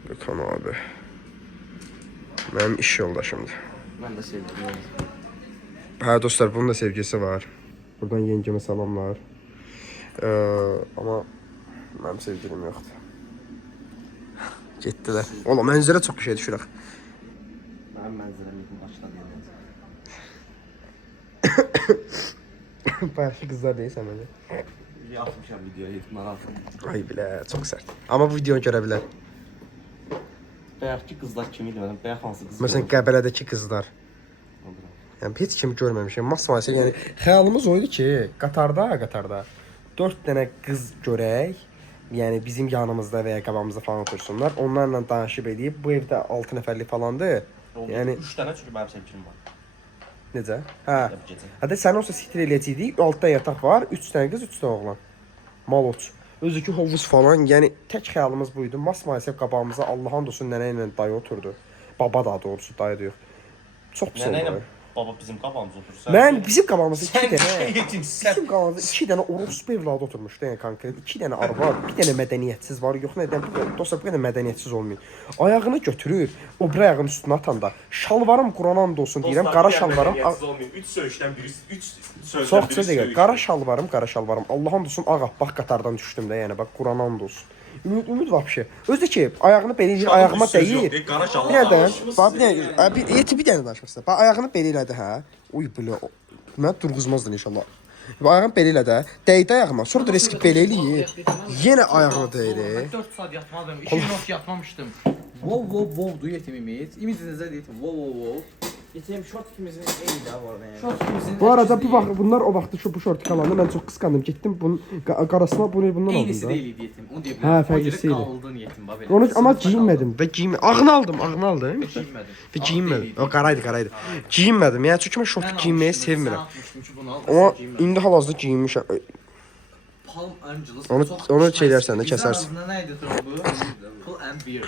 Gökhan abi. Benim iş yoldaşımdır. Mən də sevirəm. Ha dostlar, bunun da sevgisi var. Buradan yengeme salamlar. Ama benim sevgilim yoktu. Getdilər. Ola mənzərə çox şey düşürək. Mənim mənzərəm yetim başladı yəni. Başka kızlar değilsen öyle. Atmışam videoya yetim narahatım. Ay bilə, çox sərt. Amma bu videonu görə bilər. Bayaqki qızlar kim idi mənim? Bayaq hansı qız? Məsələn, Qəbələdəki qızlar. Yəni heç kim görməmişəm. Masmasa yəni xəyalımız o idi ki, Qatarda 4 dənə qız görək. Yəni bizim yanımızda və ya qabağımızda falan otursunlar. Onlarla danışıb edib bu evdə 6 nəfərlik falandır. Yəni 3 dənə çünki mənim sevgilim var. necə? Hə. Bu gecə. Hətta sən olsa siktir eləyəcəkdik. 6 dənə yataq var, 3 dənə qız, 3 dənə oğlan. Maloç. Özü hovuz falan. Yəni tək xəyalımız bu idi. Masmasa qabağımıza Allahın dostu nənə ilə dayı oturdu. Baba da doğrusu dayı da yox. Çox pis Nənə ilə oldu. baba bizim qabağımıza otursa. Mən bizim qabağımızda 2 sən dənə yetimsən. bizim qabağımızda 2 dənə orospu evladı oturmuşdu yəni konkret. 2 dənə arvad, bir dənə mədəniyyətsiz var. Yox nədən dostlar bu qədər mədəniyyətsiz olmayın. Ayağını götürür, o bir ayağının üstünə atanda şalvarım Quranan olsun deyirəm, qara şalvarım. 3 söyüşdən biri 3 sözdən Çox söz deyil. Qara şalvarım. Allahın olsun ağappaq qatardan düşdüm də, yəni bax Quranan olsun. Ümid vapşı. Özü ki ayağını belə eləyir, ayağıma dəyir. Bir dənə, bax bir dənə, bir dənə danışırsan. Bax ayağını belə elədi hə. Uy belə mən durğuzmazdım inşallah. Bax ayağını belə elədi, dəydi ayağıma. Sonra da risk belə eləyir. Yenə ayağını dəydi. 4 saat yatmadım. 2 nok yatmamışdım. Wow du yetim imit. İmitinizdə yetim. Wow. Yetim short ikimizin eyni də var yəni. Şort kimizin. Bu arada bunlar o vaxtı bu şort alanı mən çox qısqandım. Getdim bunun qarasına bunu bundan aldım Eynisi da. deyil idi yetim. Onu deyə Hə, bilərəm. fərqlisi idi. Qaldın yetim bax belə. Onu amma giyinmədim və ağını aldım. Giyinmədim. Və giyinmədim. O qaraydı. Giyinmədim. Yəni çünki mən şort giyinməyi sevmirəm. Amma indi hal-hazırda giyinmişəm. Palm Angeles. Onu şey dersən də kəsərsən. Nə idi bu? Pull and beer.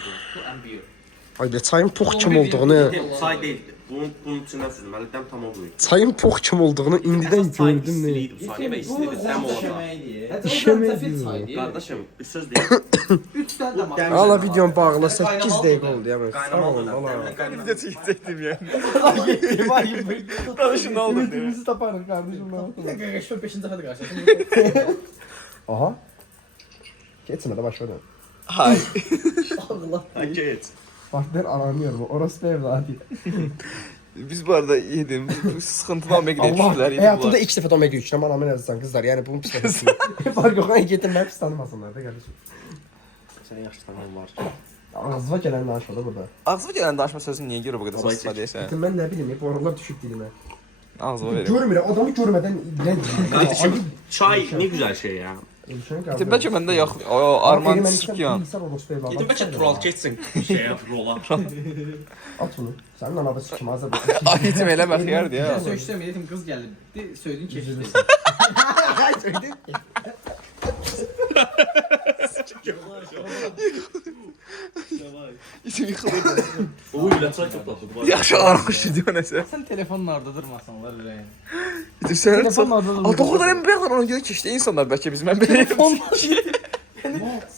Ay be çayın pox kim olduğunu, Say deyildi. Bunun içindən sürdüm. Əldən tam o qoydu. çayın pox kim olduğunu indidən gördüm nə. Saniyə və istəyir səm olacaq. İşəmədi. Qardaşım, bir söz deyim. 3 dənə də var. Ala videom bağla 8 dəqiqə oldu ya mən. Sağ ol. Video çəkəcəkdim yəni. Danışın nə oldu deyə. Bizi taparıq qardaşım. Qəşəng 5-ci dəfədə qarşılaşdım. Aha. Keçmə də başladı. Hay. Allah. Geç. Bak ben aranıyorum. Orası bir evladı. Biz bu arada yedim. Sıxıntılı olmaya Allah. gidiyorlar. Hayatımda ilk defa domaya geçtim. Anamın yazsan kızlar. Yani bunun pis. Fark yok. Ben getirdim. Ben pis tanımasınlar da kardeşim. Sənin yaxşı tanımın var. Ağzıma gelen danışmadı burada. Ağzıma gələn danışma sözünü niyə görə bu qədər saçma deyirsən? Ben ne bileyim. Bu aralar düşük dilime. Ağzıma verim. Görmüyor. Adamı görmeden ne diyeyim. Çay ne güzel şey ya. Bəlkə məndə yox. O Arman Sikyan. Yetim bəlkə tural keçsin şeyə, rola. At bunu. Senin anabı sikim hazır. Yetim elə baxıyardı ya. Söhüşdəm yetim qız gəldi. Söydün keçdi. Yetim yıxılırdı. O ilə çay topladı. Yaxşı aramış idi nəsə. Sən telefonun orada durmasanlar ürəyin. Yetim sən Telefonun orada durmasanlar. Ata o qədər əmbəylər ona görə keçdi insanlar bəlkə biz mən belə.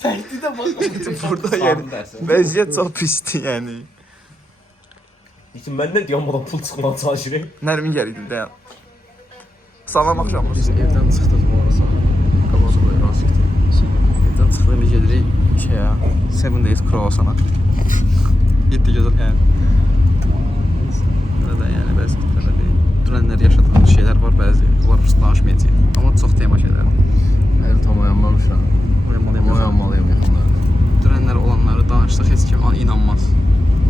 Təhdidə bax. Burada yəni vəziyyət çox pisdir yəni. Yetim mən nə deyəm adam pul çıxmağa çalışırım. Nərmin gəldi dayan. Salam axşam. Biz evdən çıxdıq bu arada. Qabağına qoyuruq çıxdıq. Evdən çıxdığımız gedirik şeyə 7 Days Croissant-a. 7 gözəl yəni. Burada yəni bəzi dünənlər yaşadığımız şeylər var, bəzi bunlar üstə danışmayacağıq. Amma çox tema şeylər. Ev tam oyanmamışam. Oyanmalıyım yaxınlarda. Dünənlər olanları danışdıq, heç kim inanmaz.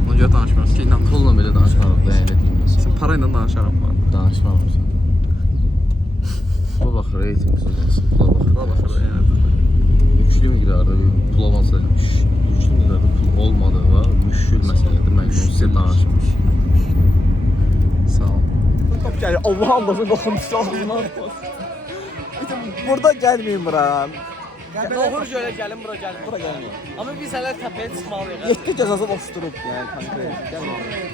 Ona görə danışmıyoruz ki, inanmaz. Pulla belə danışmarıq da elə deyim. Sən parayla danışaram bu arada. Danışmamışam. Pula baxır, reyting sözləsin. Pula baxır. Buna baxır yəni. Yüklü miqdarda pul avansı edilmiş. Yüklü miqdarda pul olmadığı var. Müşkül məsələdir. Mən sizə danışmış. Sağ ol. Gəlir, Allah Allah'ın baxımcısı ağzına atmaz. Burada gəlməyin bura. Doğru gölə gəlin, bura gəlin. Bura gəlin. Amma biz hələ təpəyə çıxmalıyıq. 7 cəzası boş durub yəni konkret.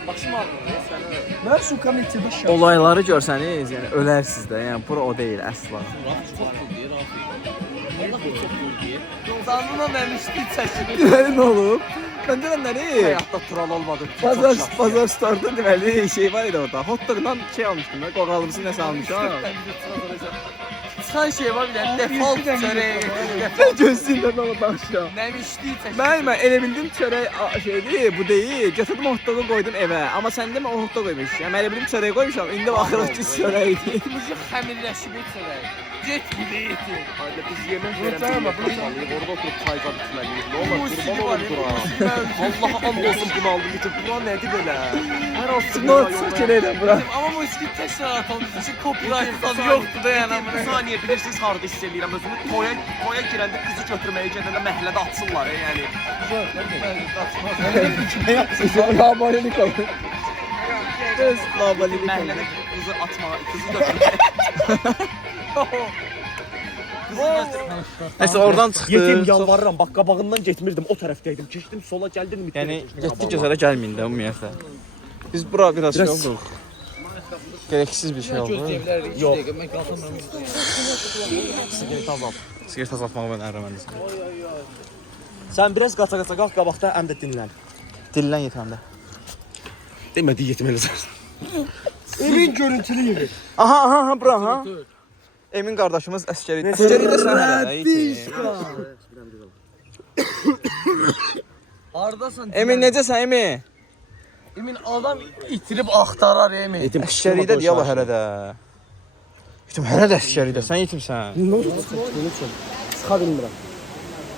Başım ağrıyor səni. Ben şu komitede şah. Olayları görsəniz, yəni ölərsiniz də. Yəni bura o deyil əsla. Çox pul deyir, Allah çox pul deyir. Canına məmişdi çəkilir. Nə olub? Məndə nələri? Həyatda tural olmadı. Bazar startda deməli şey var idi orada. Hot dogla şey almışdım da, qoğalımsı nəsə almışam. Çıxan şey var bir dənə default çörək. Mən gözlüyümdən onu danışıram. Nəmişdi çək. Mən elə bildim çörək şeydi, bu deyil. Götürdüm hot dogu qoydum evə. Amma sən demə o hot dog qoymuş. Yəni mən elə bildim çörək qoymuşam. İndi baxırıq ki, çörək idi. Bu xəmirləşib çörək. Get gideyti. Hayda biz yemək verəm. Orada oturub çayza bitməliyik. Nə olar? Qurban olum bura. Allaha and olsun bunu aldım. Bütün bura nədir belə? Hər hansı Not çəkiləyəm bura. Amma musiqi təşkilat olduğu üçün copyright tadı yoxdur da yəni. Bir saniye bilirsiniz harda hiss eləyirəm özümü. Toya girəndə qızı götürməyə gedəndə məhəllədə atsınlar yəni. Labalilik olur. Öz labalilik olur. Məhəllədə qızı atmağa, qızı götürməyə. Nəysə oradan çıxdı. Yetim yalvarıram, bax qabağından getmirdim, o tərəfdəydim. Keçdim sola gəldim, Yəni getdi gözələ gəlməyin də ümumiyyətlə. Biz bura biraz şey olduq. Gereksiz bir şey oldu. Yox. Mən qalxamıram. Sigaret azaltmağı mən ərəməndisin. Sən biraz qaça-qaça qalx qabaqda, həm də dinlən. Dilən yetəndə. Demədi yetim elə. Emin görüntülü yeri. Aha, bura ha. Emin qardaşımız əskəri. Əskəri də sən hələ. Hardasan? Emin necəsən Emin? Emin adam itirib axtarar Emin. Əskəridə deyə Allah hələ də. Yetim hələ də əskəridə. Sən yetimsən. Sıxa bilmirəm.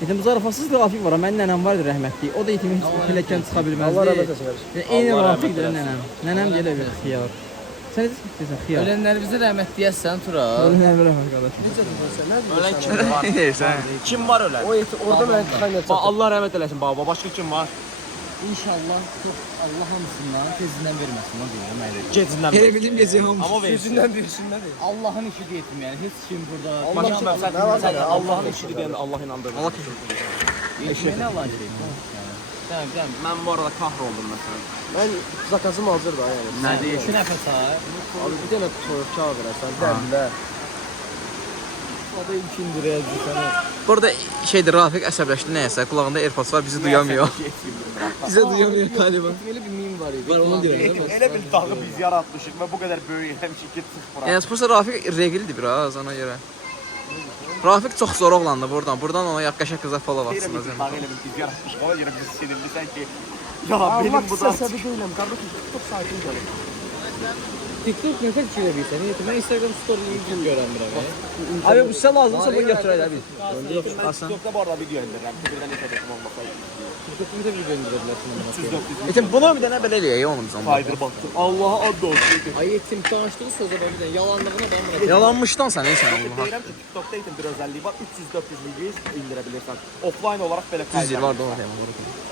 Yetim bu zarafasız qrafik var. Mənim nənəm var idi rəhmətli. O da yetimin heç pilləkən çıxa bilməzdi. Allah rəhmət eləsin. Eyni qrafikdir nənəm. Nənəm gələ bilər xiyar. Sən necə istəyirsən xiyar? Ölənlərimizə rəhmət deyəsən Tura. Ölənlərə rəhmət qardaş. Ölən kim var? Ne deyirsən? Kim var ölən? O eti orada mən tıxanıya Bax Allah rəhmət eləsin baba. Başqa kim var? İnşallah çox Allah hamısından tezindən verməsin o deyir mənə. Gecindən. Elə bildim gecə olmuş. Amma versin. birisindən. Allahın işi deyim yəni heç kim burada. Allahın işidir deyəndə Allah inandırır. Allah təşəkkür. Eşməni Allah şey. Tamam. Mən bu arada kahr oldum məsələn. Mən zakazım hazır da yəni. Nə deyir? 2 nəfər sağ. Abi bir dənə toyuq kağıt verərsən. Dərlər. Ada ilkin dirəyəcək sənə. Burada şeydir Rafiq əsəbləşdi nəyəsə. Qulağında AirPods var, bizi duyamıyor. Bizə duyamıyor galiba. Belə bir meme var idi. Var onu deyirəm. Elə bir dağı biz yaratmışıq və bu qədər böyük eləmişik ki, çıx bura. Yəni spursa Rafiq regildir biraz ona görə. Rafiq çox zor oğlandı buradan. Buradan ona qəşəng qıza follow Deyirəm atsınlar. ki, dağı elə bir biz yaratmışıq. Ona görə biz sinirlisən ki, ya benim bu da Səbəbi deyiləm. Qardaşım çox sakin gəlir. TikTok nə tər fikir edirsən? Mən Instagram story-ni görəmirəm. Abi bu sizə lazımsa bunu götürək abi. TikTokda bu arada video indirirəm. Birdən heç adətim olmasa. TikTok-da video indiriblər. Yetim bunu bir dənə belə eləyək oğlum biz ondan. Kaydır baktım. Allah'a ad olsun. Ay yetim danışdığı sözə bax bir dənə yalanlığına baxmıram. Yalanmışdan sən sən Allah. Deyirəm ki, TikTokda itin bir özəlliyi var. 300-400 video indirə bilirsən. Offline olaraq belə Düzdür var da var yəni.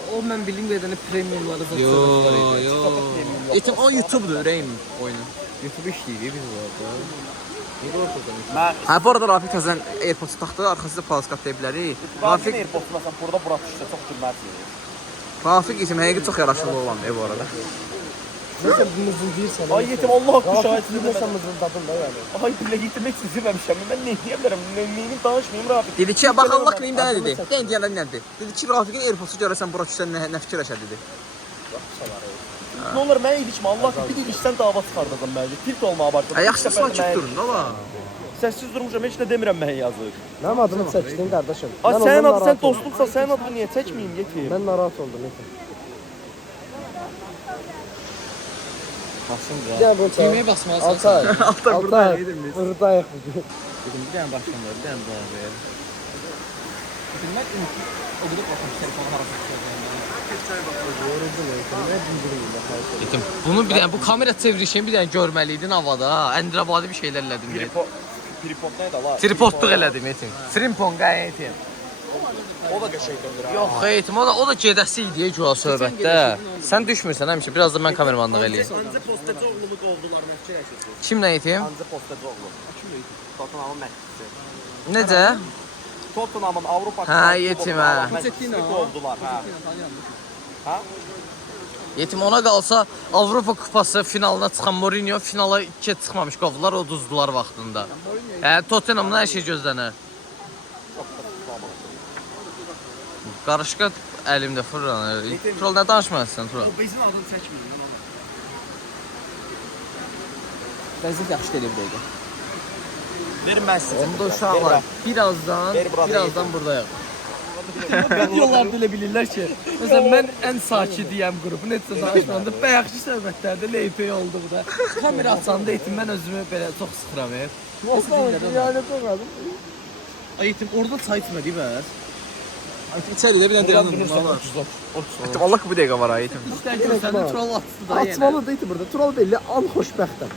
O mən bildiyim qədərini premiumları zət Yo, var idi. yo. Yetim o YouTube-dur Reyim oyunu. YouTube işləyir biz orada. Niyə ortadan? Mən Ha bu arada Rafiq təzən AirPods taxdı, arxasında palaskap deyə bilərik. Rafiq AirPods məsələn burada bura düşsə çox gülmərsin. Rafiq yetim həqiqi çox yaraşıqlı olan bu arada. Nəsə mızıldayırsan. Ay yetim Allah haqqı şahiddir. Nəsə mızıldadın da yəni. Ay bilə yetim heç izləməmişəm. Mən nə deyə bilərəm? Neyini danışmayım Rafiq. Dedi ki, bax Allah kilim də nə dedi? Deyən deyəndə nə dedi? Dedi ki, Rafiqin AirPods-u görəsən bura düşsən nə fikirləşər dedi. Nə olur mən idikmə Allah bir də işdən dava çıxardacam məncə. Tilt olmağa başladım. Yaxşı sakit durun da la. Səssiz durmuşam, heç nə demirəm mən yazıq. Mənim adımı çəkdin qardaşım. Ay Mən sənin ondan adı sən narahat oldum. dostluqsan, sənin adını niyə çəkməyim yetim? Mən narahat oldum yetim. Basın Bir dənə bunu çək. Yeməyə basmalısan. Altay. Altay burada yedim biz. Buradayıq bugün. Dedim bir dənə başdan ver, bir dənə daha ver. Dedim mən o qədər baxım telefonu harasa Yetim, bunu bir dənə bu kamera çevrilişini bir dənə görməliydin havada. Əndirabadi bir şeylər elədin. Tripod nə də la? Tripodluq elədin yetim. Frimpon yetim. O da qəşəng döndürür. Yox yetim, o da gedəsi idi ki o söhbətdə. Sən düşmürsən həmişə, biraz da mən kameramanlıq eləyim. Ancaq postacı oğlumu qovdular, nə fikirləşirsiniz? Kimlə yetim? Ancaq postacı oğlu. Kim idi? Tottenhamın məşqçisi. Necə? Tottenhamın Avropa Hə, yetim, hə. Məşqçisini qovdular, hə. Ha? Yetim ona qalsa Avropa kupası finalına çıxan Mourinho finala 2 çıxmamış qovdular, o duzdular vaxtında. Tottenhamdan hər şey gözlənir. Qarışqa əlimdə fırlanır. Tural nə danışmazsan Tural? Bizim adını çəkməyin lan. Vəziyyət yaxşı deyil bu dəqiqə. Verin mən sizə. Onda uşaqlar birazdan buradayıq. Videolarda elə bilirlər ki, məsələn mən ən sakitiyəm qrupu, necə danışmanda bayaqki söhbətlərdə leypey olduqda kamera açanda etim mən özümü belə çox sıxıram. Yəni toxadım. Ay etim orada çay içmədik bəs. İçəridə bir dənə deyirəm. Allah ki bu dəqiqə var ayətim. İşlər görsəndə troll atdı da yenə. Açmalı deyil burada. Tural belli an xoşbəxtəm.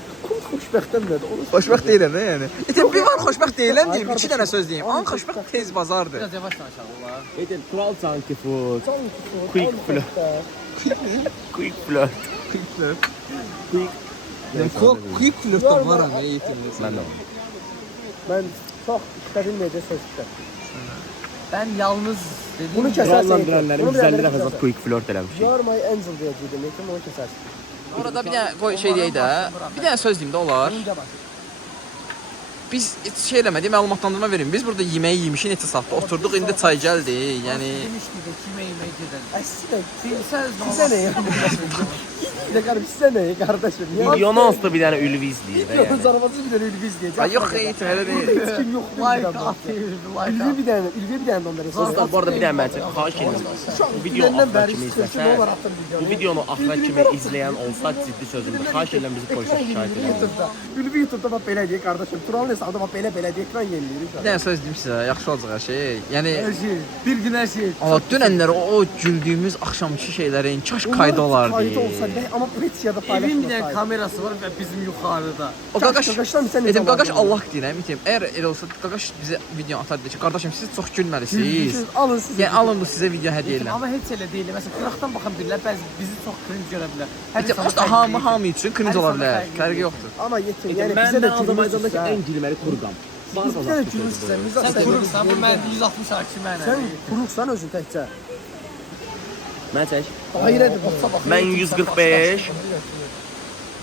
Xoşbəxtəm nədir? Onu Xoşbəxt deyiləm də yəni. İtim bir var xoşbəxt deyiləm deyim, 2 dənə söz deyim. An xoşbəxt tez bazardır. Biraz yavaş danışaq. Edim Tural Chunky Food. Quick flirt. Quick flirt. Quick flirtdan varam ayətimdə. Mən də. mən çox istədim necə seçdim. Ben yalnız dedim. Bunu Tural'la kəsərsən. bilənlərin 150 dəfə zat quick flirt eləmişik. You're my angel deyəcəkdim. Etim onu kəsərsən. Orada bir dənə qoy şey deyək də, bir dənə söz deyim də olar. Biz heç şey eləmədik, məlumatlandırma verin. Biz burada yeməyi yemişik neçə saatda oturduq, indi çay gəldi. Yəni Demiştik de kime yemeğe gidelim. Əslində Bilseniz sizə nə ya? Bir də qardaş sizə nə ya qardaşım? Videonu olsa bir dənə ülvi izləyir də yəni. Zarafası bir dənə ülvi izləyəcək. ay yox eğitim elə deyil. Heç kim yox. Like atıyor, like Ülvi bir dənə, ülvi bir dənə onları. Dostlar bu arada bir dənə məncə xahiş edirəm. Bu video axıra kimi izləsə, bu videonu axıra kimi izləyən olsa ciddi sözümdür. Xahiş edirəm bizi polisə şikayət edin. Ülvi YouTube'da bax belə deyir qardaşım. Turalın hesabında bax belə deyir ekran yeniləyir. Bir dənə söz deyim sizə, yaxşı olacaq hər şey. Yəni her şey. Bir gün her şey. amma dünənlər o güldüyümüz axşamçı şeylərin kaş kaydı olardı. Kaydı olsa ne ama heç yerdə Evin paylaşmasaydı. bir tane kamerası var ve bizim yukarıda. O qaqaş, Qaqaşdan sən dedim qaqaş Allah deyirəm, itim. Əgər elə olsa qaqaş bizə video atar deyir ki, qardaşım siz çox gülməlisiniz. Alın siz. Yəni alın bu sizə video hədiyyə edirəm. Ama hiç öyle değil. Mesela kıraktan bakan birler bizi çok cringe görebilir. Heç prosta hamı üçün cringe ola bilər. Fərqi yoxdur. Ama yetin yani Mən bize də de Azərbaycandakı ən gülməli kurqam. Biz bir tane gülmüşsən. Sen kurursan bu ben 160 hakim ben. Sen kuruksan özün təkcə. Mən çək. Hayredir bu. Mən 145.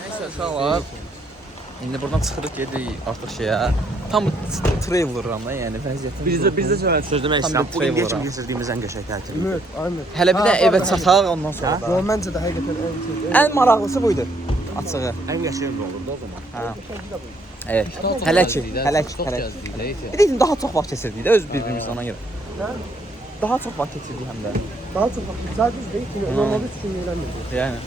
Nəysə uşaqlar. İndi buradan çıxırıq gedirik artıq şeyə. Tam traileram da, yəni vəziyyətin. Bizdə söz demək Tam istəyirəm. bir Bugün trailer geçim var. keçirdiyimiz ən qəşəng tətil. Ümid, aynen. Hələ bir də evə çataq ondan sonra. Yo, məncə də həqiqətən Ən maraqlısı buydu. Açığı. Ən qəşəng olurdu o zaman. Evet. Hələ ki. Çok Bir yazdı. də daha çox vaxt keçirdik də öz bir-birimizlə ona görə. Daha çox vaxt keçirdik həm də. daha çox vaxt sadəcə deyil ki, normalde heç kim öyrənmir. Yəni.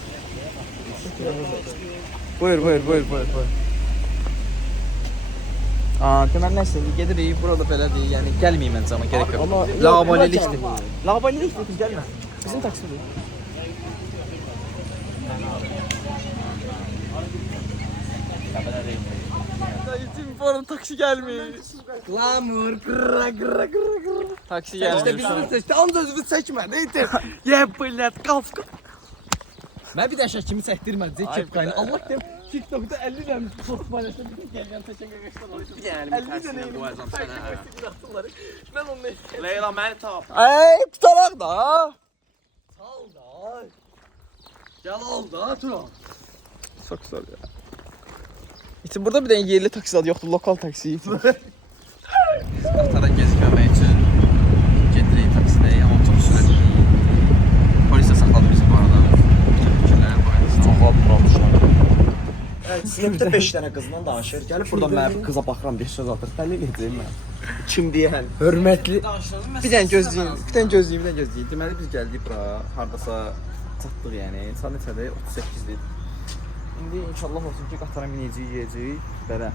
Buyur. Deməli nəsə gedirik, burada belədir. Yəni gəlməyim məncə amma gerek yox. Amma Lavabalilikdir. Lavabalilikdir, biz gəlmə. Bizim taksidir. Dayıcım bu arada taksi gelmiyor. Glamour, gırra gırra gırra gırra. Taksi İşte gelmiyor. bizim seçti, onun özünü seçme, neydi? Yepiler, kafka. Ben bir de şəkimi çəkdirməyəcək kepkayını. Allah deyim, TikTok'da 50 dənə foto paylaşdım. Bütün gələn təşəkkür edirəm. Bir dənə bir tərsinə qoyacam sənə. Mən onu etdim. Leyla məni tap. Ay tutaraq da. Al da. Gel al da, Turan. Çok zor ya. İşte burada bir tane yerli taksi adı yoktu, lokal taksi. Qatara gezməmək üçün gedirik taksidə, amma çox sürətli. Polis də saxladı bizi bu arada. Təşəkkürlər bu arada. Çox almışlar. Sinifdə 5 dənə qızla danışır. Gəlib buradan mən qıza baxıram deyə söz atır. Sən nə edəcəyim mən? Kim deyən? Hörmətli. Bir dənə gözləyin. Deməli biz gəldik bura, hardasa çatdıq yəni. Saat neçədir? 38-dir. İndi inşallah olsun ki, qatara minəcəyik, yeyəcəyik. Belə.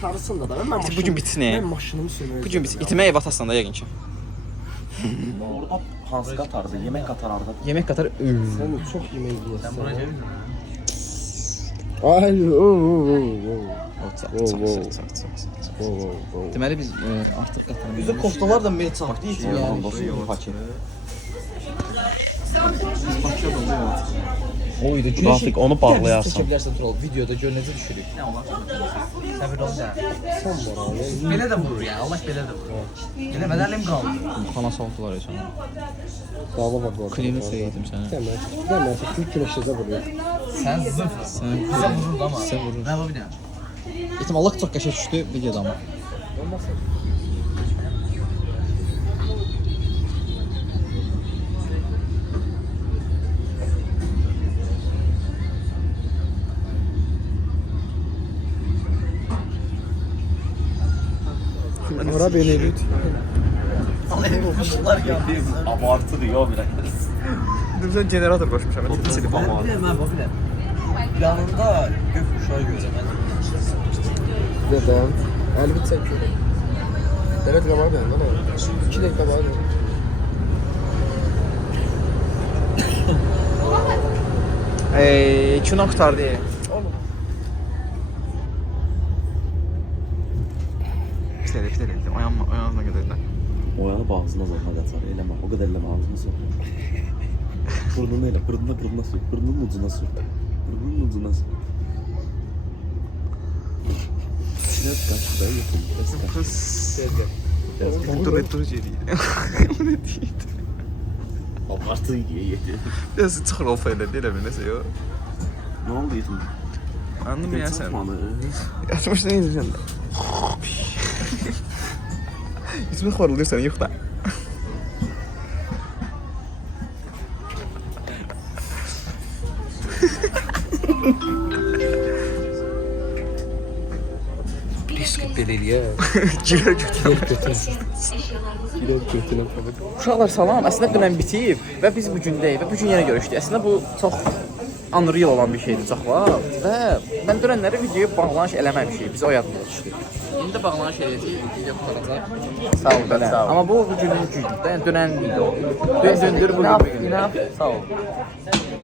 Tarıxsın da mən maşınım. Bugün bitsin. Mən maşınımı sürməyəcəm. Bugün bitsin. İtməyə ev atasın da yəqin ki. Orada hansı qatardı? Yemək qatarardı. Yemək qatar. Sən çox yemək yeyirsən. Sen buna çevirme. Ay, Deməli biz artıq qatara Bizdə koftalar da meçap deyil ki. Yəni, Dostum, Bakı. oydu. Artıq onu bağlayarsan. Çəkə bilərsən Tural. Videoda gör necə düşürük. Nə olar? Səbir ol da. Belə də vurur ya, Allah belə də vurur. Elə mədəlim qaldı. Xana saltılar heç ona. Dava bak. Klini seyredim səni. Demə, Türk güneşə vuruyor. Sən zıf. Bizə vururdu ama. Sizə vurur. Nə var bir dənə? İhtimallah çox qəşəng düşdü videoda amma. Ora Benelüt. Kuşlar geldi. Abartı diyor biraz. Sən generator qoşmuşam. Mən silib amma. Yanında gökkuşağı görürəm. Neden? Elbet çekiyor. Evet kabağı benim lan. 2 dakika kabağı benim. Kino qutardı. Pislədi. Oyanma qədərlə. Oyanıp ağzına zorla qatar. Eləmə. O qədər eləmə ağzına sor. Burnunu elə. Burnuna sür. Burnunun ucuna sür. Burnunun ucuna sür. Sinep kaçtı. Dur geri. Abartı yedi. Biraz çox rof elədi elə bir nəsə yox. Ne oldu yetim? Anladın mı ya sen? Satmadı. Açmışsın izləyən də. İsmi xorulursan yox da. Girər götürəm. Uşaqlar salam. Əslində dünən bitib və biz bu gündəyik və bu gün yenə görüşdük. Əslində bu çox unreal olan bir şeydir çox vaxt və mən dünənləri videoya bağlanış eləməmişik. Biz o yadımıza düşdü. İndi də bağlanış edəcəyik, video qutaracaq. Sağ ol, sağ ol. Amma bu günün gündür. Yəni dünən video. Döndür bu gün. Sağ ol.